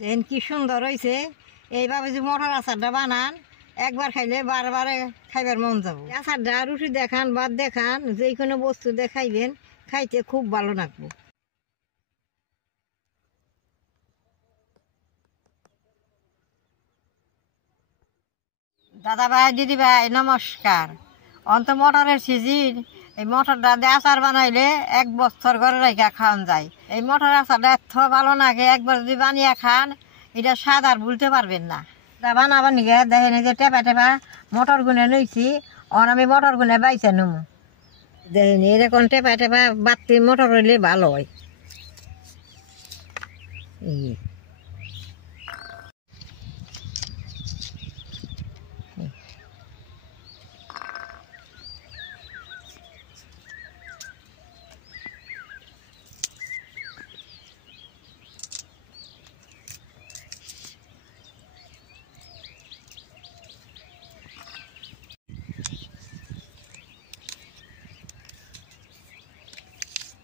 দেন কি সুন্দর হয়েছে। এইভাবে যে মটর আচারটা বানান, একবার খাইলে বারবারে খাইবার মন যাব। আচারটা রুটি দেখান, ভাত দেখান, যে কোনো বস্তু দেখাইবেন, খাইতে খুব ভালো লাগবে। দাদা ভাই, দিদি ভাই, নমস্কার। অন্ত মটরের সিজন, এই মটরটা দিয়ে আচার বানাইলে 1 বছর ঘরে রেখে খাওয়ান যায়। এই মটর আচারটা এত ভালো লাগে, একবার যদি বানিয়ে খান, এটা স্বাদ আর ভুলতে পারবেন না। বানাবার নিগে দেখেন, এই যে টেপা টেপা মটর গুনে লইছি, আর আমি মটর গুনে বাইছে নম। দেখেন এরকম টেপা টেপা বাড়তি মটর হইলে ভালো হয়।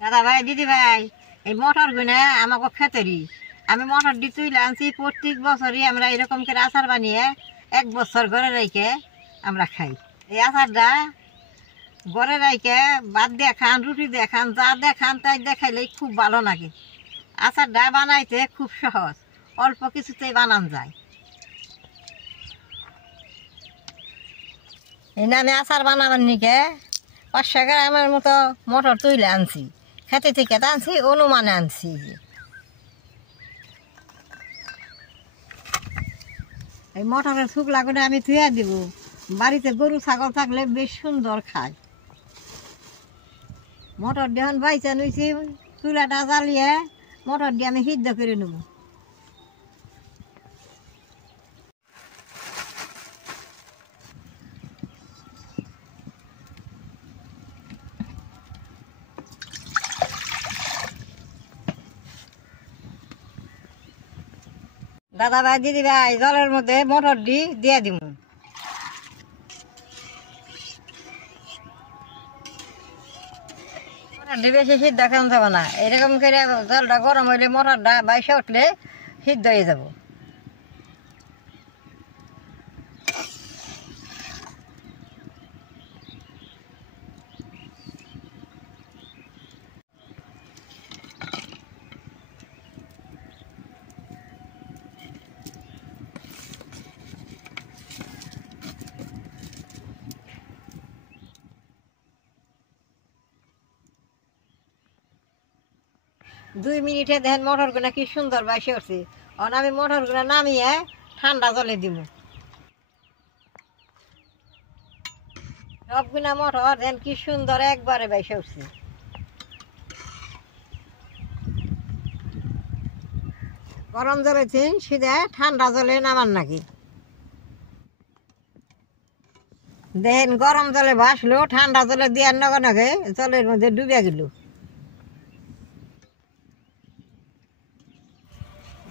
দাদা ভাই, দিদি ভাই, এই মটর গুনে আমাকে খেতেরি। আমি মটর দিয়ে তুই আনছি, প্রত্যেক বছরই আমরা এরকম করে আচার বানিয়ে 1 বছর ঘরে রেখে আমরা খাই। এই আচারটা ঘরে রেখে ভাত দিয়ে খান, রুটি দিয়ে খান, যা দেখান তাই দেখাইলেই খুব ভালো লাগে। আচারটা বানাইতে খুব সহজ, অল্প কিছুতেই বানান যায়। এই নামে আচার বানাবার নিকে 500 গ্রামের মতো মটর তুলে আনছি, খেতে থেকে আনছি, অনুমানে আনছি। এই মটরের শুকলা করে আমি ধুয়ে দিব। বাড়িতে গরু ছাগল থাকলে বেশ সুন্দর খায়। মটর দিয়ে বাইচা নিয়েছি, চুলাটা জ্বালিয়ে মটর দিয়ে আমি সিদ্ধ করে নেব। দাদা ভাই, দিদি ভাই, জলের মধ্যে মটর দিয়ে দিব। মটর বেশি সিদ্ধ খাওয়া যাবে না, এরকম করে জলটা গরম হইলে মটরটা বাইসে উঠলে সিদ্ধ হয়ে যাব। দুই মিনিটে দেখেন মটর গুলা কি সুন্দর বাইসে উঠছে। আমি মটর গুলা নামিয়ে ঠান্ডা জলে দিব। সবগুলা মটর দেখেন কি সুন্দর একবারে বাইসে উঠছে। গরম জলে দিন, সিধা ঠান্ডা জলে নামান নাকি। দেখেন গরম জলে ভাসলো, ঠান্ডা জলে দেওয়ার নগে নগে জলের মধ্যে ডুবে গেল।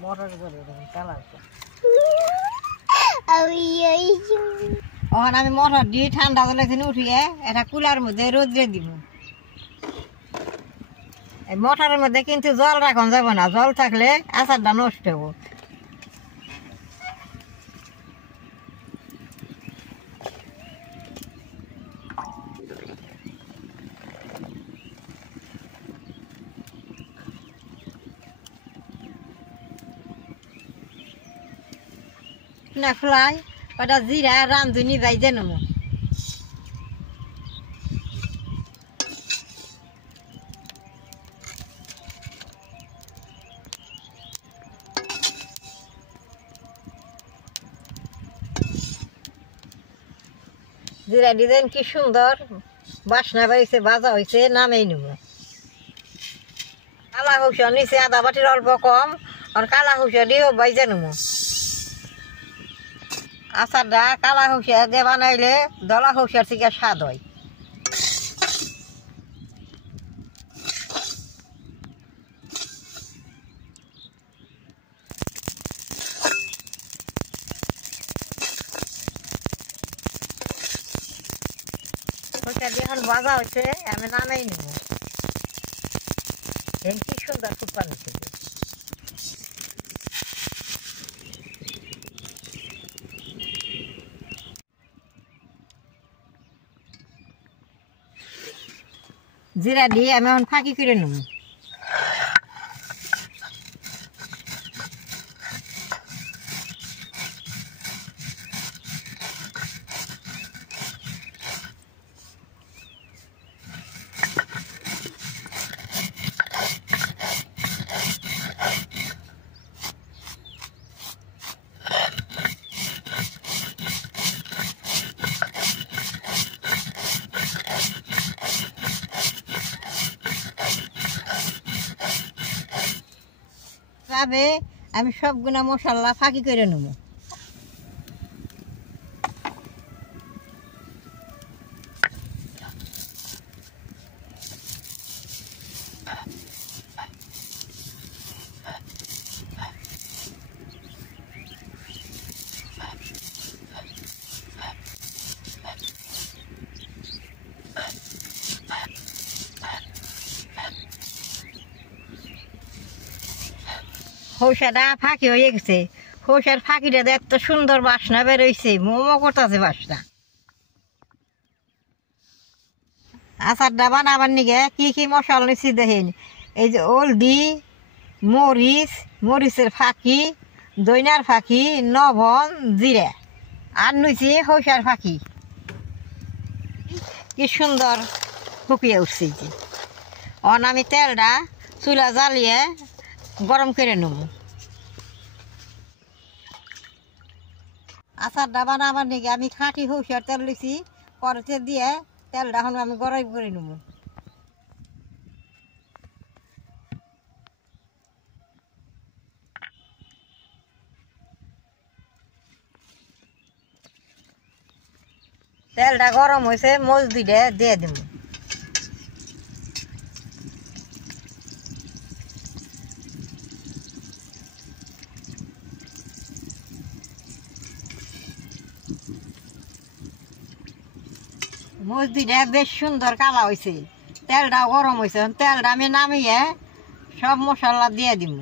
মটর জলে ওখানে আমি মটর দিয়ে ঠান্ডা জলে উঠিয়ে এটা কুলার মধ্যে রোদ্রে দিব। এই মটরের মধ্যে কিন্তু জল রাখন যাব না, জল থাকলে আচারটা নষ্ট হবো। না খোলাই ওটা জিরা রান্ধুনি বাইজে নেবো। জিরা ডিজাইন কি সুন্দর বাসনা বাড়িছে, ভাজা হয়েছে, নামেই নেব। কালা হুসা নিচে আদা বাটির অল্প কম, আর কালা হুসা দিয়েও বাইজে নেব। আচারটা কালা হুসা দিয়ে বানাইলে দলা হুসার থেকে স্বাদ হয়। এখন ভাজা হয়েছে, আমি নামেই নেব। কি সুন্দর ফুটপান হচ্ছে। জিরা দিয়ে আমি এখন ফাঁকি করে নেব। তবে আমি সবগুলা মশলা ফাঁকি করে নেব। সৌষাটা ফাঁকি হয়ে গেছে। সৌষার ফাঁকিটা এত সুন্দর বাসনা বেরোইছে, মোমো করতেছে বাসনা। আচারটা বানাবার নিগে কি কি মশলা নিচ্ছি দেখেন। এই যে হলদি, মরিচ, মরিচের ফাঁকি, দইনার ফাঁকি, লবণ, জিরা আর নিচ্ছি সৌষার ফাঁকি। কি সুন্দর ফুকিয়ে উঠছে। যে অন আমি তেলটা চুলা জ্বালিয়ে গরম করে নেব। আচারটা বানাবার নাকি আমি খাঁটি সরষের তেল লইছি, পরে দিয়ে তেলটা এখন আমি গরম করে নেব। তেলটা গরম হয়েছে, মরিচ দুইটা দিয়ে দেব। মরিচ দুইটা বেশ সুন্দর কালা হয়েছে, তেলটা গরম হয়েছে। তেলটা আমি নামিয়ে সব মশলা দিয়ে দিব।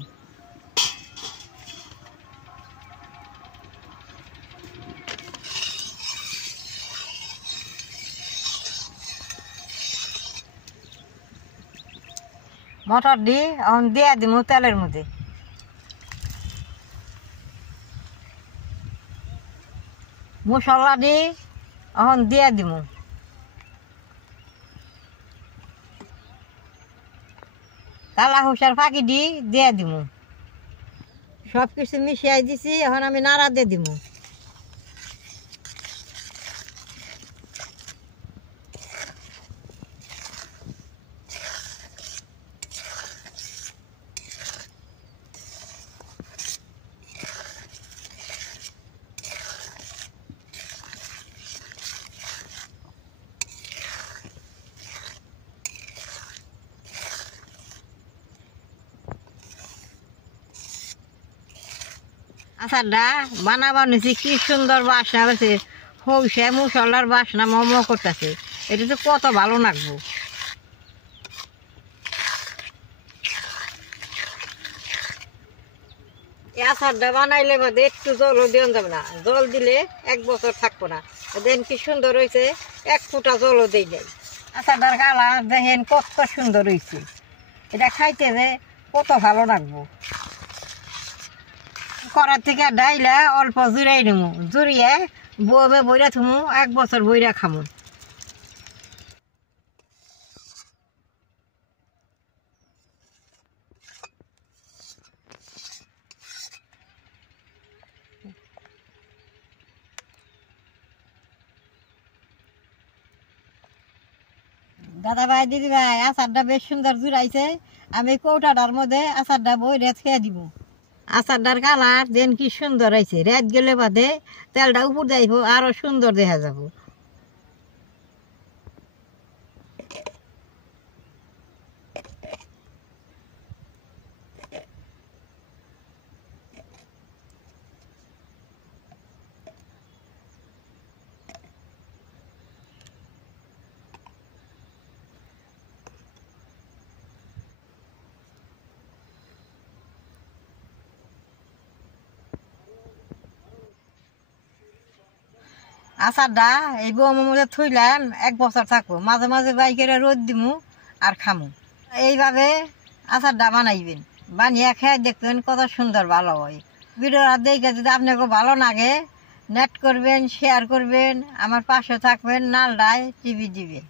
মটর দিয়ে এখন দিয়ে দিব তেলের মধ্যে। মশলা দিয়ে এখন দিয়ে দিব। কালা সরষের ফাঁকি দিয়ে দিব। সব কিছু মিশিয়ে দিছি, এখন আমি নাড়া দিয়ে দিব। আচারটা বানাবার নিছি, কি সুন্দর বাসনা হয়েছে। সরষে মশলার বাসনা মোমো করতেছে। এটা তো কত ভালো লাগবো। এই আচারটা বানাইলে মধ্যে একটু জলও দেওয়া যাবে না, জল দিলে 1 বছর থাকবো না। দেখেন কি সুন্দর হয়েছে, 1 ফুটা জলও দেই নাই। আচারটার কালার দেখেন কত সুন্দর হয়েছে। এটা খাইতে যে কত ভালো লাগবো। করার থেকে ডাইলা অল্প জুড়াই নেবো, জুড়িয়ে বয়ে বইরা থুমু, 1 বছর বইরা খামু। দাদা ভাই, দিদি ভাই, আচারটা বেশ সুন্দর জুড়াইছে। আমি কৌটাটার মধ্যে আচারটা বইরা খেয়ে দিব। আচারটার কালার দেন কি সুন্দর হয়েছে। রাত গেলে বাদে তেলটা উপর যাইব, আরো সুন্দর দেখা যাব। আচারটা এই বউমের মধ্যে থইলাম, 1 বছর থাকবো। মাঝে মাঝে বাইকের রোদ দিমু, আর খামু। এইভাবে আচারটা বানাইবেন, বানিয়ে খেয়ে দেখবেন কত সুন্দর ভালো হয়। ভিডিওটা দেখে যদি আপনাকে ভালো লাগে, নেট করবেন, শেয়ার করবেন, আমার পাশে থাকবেন, নালডায় টিভি দিবেন।